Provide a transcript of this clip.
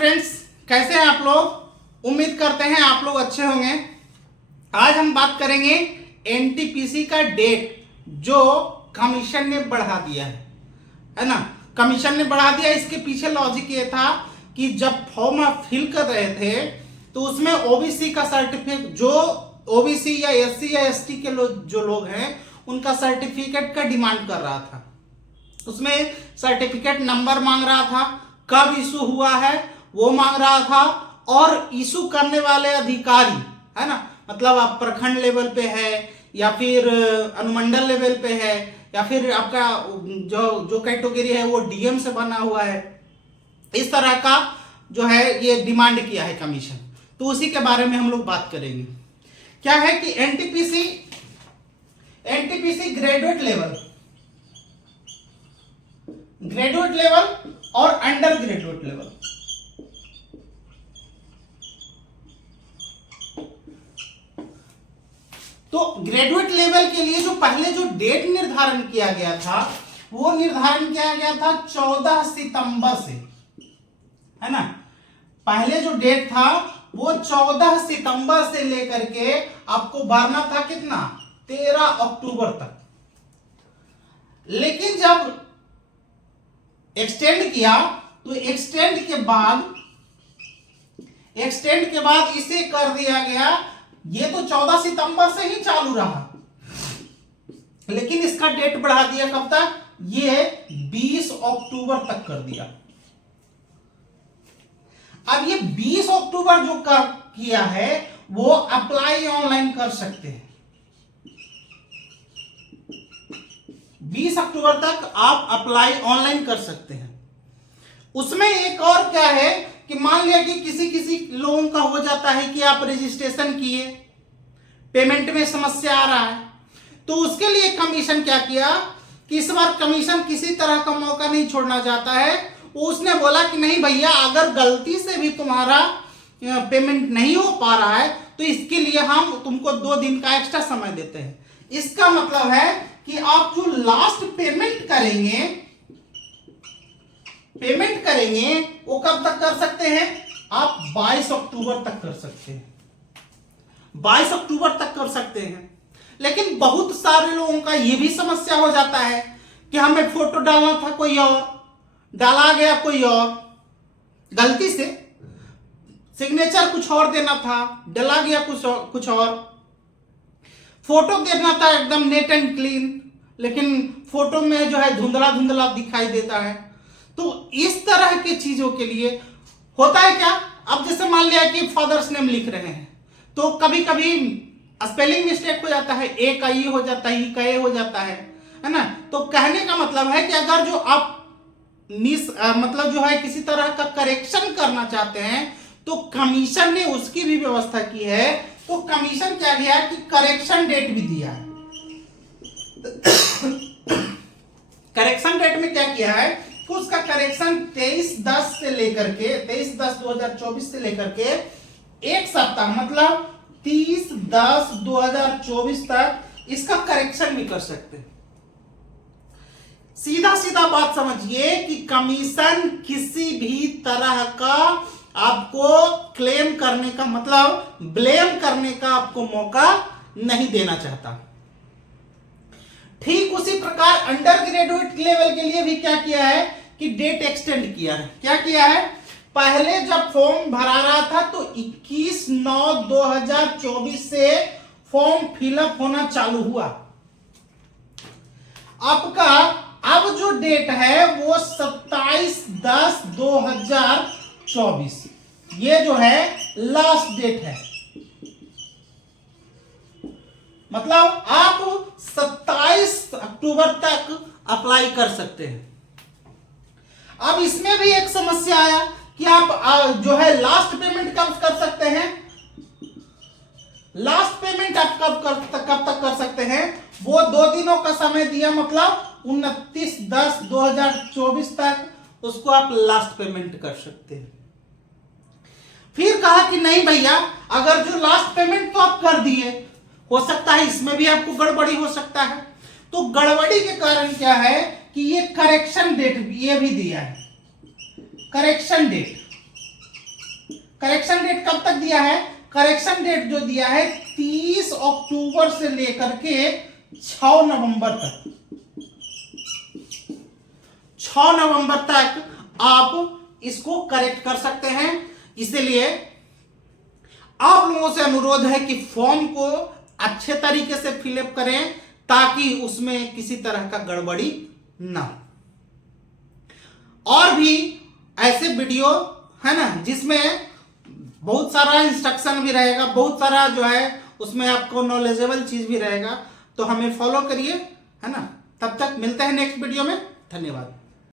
Friends, कैसे हैं आप लोग। उम्मीद करते हैं आप लोग अच्छे होंगे। आज हम बात करेंगे एनटीपीसी का डेट जो कमीशन ने बढ़ा दिया है ना। कमीशन ने बढ़ा दिया, इसके पीछे लॉजिक ये था कि जब फॉर्म आप फिल कर रहे थे तो उसमें ओबीसी का सर्टिफिकेट, जो ओबीसी या एससी या एसटी के जो लोग हैं उनका सर्टिफिकेट का डिमांड कर रहा था। उसमें सर्टिफिकेट नंबर मांग रहा था, कब इशू हुआ है वो मांग रहा था, और इशू करने वाले अधिकारी है ना, मतलब आप प्रखंड लेवल पे है या फिर अनुमंडल लेवल पे है या फिर आपका जो कैटेगरी है वो डीएम से बना हुआ है, इस तरह का जो है ये डिमांड किया है कमीशन। तो उसी के बारे में हम लोग बात करेंगे। क्या है कि एनटीपीसी ग्रेजुएट लेवल और अंडर ग्रेजुएट लेवल, तो ग्रेजुएट लेवल के लिए जो पहले जो डेट निर्धारण किया गया था वो निर्धारण किया गया था 14 सितंबर से, है ना। पहले जो डेट था वो 14 सितंबर से लेकर के आपको भरना था कितना, 13 अक्टूबर तक। लेकिन जब एक्सटेंड किया तो एक्सटेंड के बाद इसे कर दिया गया, ये तो 14 सितंबर से ही चालू रहा, लेकिन इसका डेट बढ़ा दिया कब तक, ये 20 अक्टूबर तक कर दिया। अब ये 20 अक्टूबर जो कर किया है वो अप्लाई ऑनलाइन कर सकते हैं। 20 अक्टूबर तक आप अप्लाई ऑनलाइन कर सकते हैं। उसमें एक और क्या है कि मान लिया कि किसी लोगों का हो जाता है कि आप रजिस्ट्रेशन किए, पेमेंट में समस्या आ रहा है, तो उसके लिए कमीशन क्या किया कि इस बार कमीशन किसी तरह का मौका नहीं छोड़ना चाहता है। उसने बोला कि नहीं भैया, अगर गलती से भी तुम्हारा पेमेंट नहीं हो पा रहा है तो इसके लिए हम तुमको 2 दिन का एक्स्ट्रा समय देते हैं। इसका मतलब है कि आप जो लास्ट पेमेंट करेंगे वो कब तक कर सकते हैं, आप 22 अक्टूबर तक कर सकते हैं। 22 अक्टूबर तक कर सकते हैं। लेकिन बहुत सारे लोगों का ये भी समस्या हो जाता है कि हमें फोटो डालना था कोई और, डाला गया कोई और, गलती से सिग्नेचर कुछ और देना था, डाला गया कुछ और, फोटो देना था एकदम नेट एंड क्लीन, लेकिन फोटो में जो है धुंधला धुंधला दिखाई देता है। तो इस तरह की चीजों के लिए होता है क्या, अब जैसे मान लिया कि फादर्स नेम लिख रहे हैं तो कभी कभी स्पेलिंग मिस्टेक हो जाता है, ए का ई हो जाता है, ई का ए हो जाता है ना। तो कहने का मतलब है कि अगर जो आप मतलब जो है किसी तरह का करेक्शन करना चाहते हैं तो कमीशन ने उसकी भी व्यवस्था की है। तो कमीशन क्या किया कि करेक्शन डेट भी दिया है। करेक्शन डेट में क्या किया है कि उसका करेक्शन 23/10 से लेकर के 23/10/2024 से लेकर के एक सप्ताह मतलब 30/10/2024 तक इसका करेक्शन भी कर सकते हैं। सीधा बात समझिए कि कमीशन किसी भी तरह का आपको क्लेम करने का मतलब ब्लेम करने का आपको मौका नहीं देना चाहता। ठीक उसी प्रकार अंडर ग्रेजुएट लेवल के लिए भी क्या किया है कि डेट एक्सटेंड किया है। क्या किया है, पहले जब फॉर्म भरा रहा था तो 21/9/2024 से फॉर्म फिलअप होना चालू हुआ। आपका अब जो डेट है वो 27/10/2024, ये जो है लास्ट डेट है। मतलब आप 27 अक्टूबर तक अप्लाई कर सकते हैं। अब इसमें भी एक समस्या आया कि आप जो है लास्ट पेमेंट कब कर सकते हैं। लास्ट पेमेंट आप कब तक कर सकते हैं, वो 2 दिनों का समय दिया, मतलब 29/10/2024 तक उसको आप लास्ट पेमेंट कर सकते हैं। फिर कहा कि नहीं भैया, अगर जो लास्ट पेमेंट तो आप कर दिए, हो सकता है इसमें भी आपको गड़बड़ी हो सकता है। तो गड़बड़ी के कारण क्या है कि ये करेक्शन डेट ये भी दिया है, करेक्शन डेट। करेक्शन डेट कब तक दिया है? करेक्शन डेट जो दिया है 30 अक्टूबर से लेकर के 6 नवंबर तक। 6 नवंबर तक आप इसको करेक्ट कर सकते हैं। इसलिए आप लोगों से अनुरोध है कि फॉर्म को अच्छे तरीके से फिलअप करें ताकि उसमें किसी तरह का गड़बड़ी ना हो। और भी ऐसे वीडियो है ना जिसमें बहुत सारा इंस्ट्रक्शन भी रहेगा, बहुत सारा जो है उसमें आपको नॉलेजेबल चीज भी रहेगा, तो हमें फॉलो करिए, है ना। तब तक मिलते हैं नेक्स्ट वीडियो में। धन्यवाद।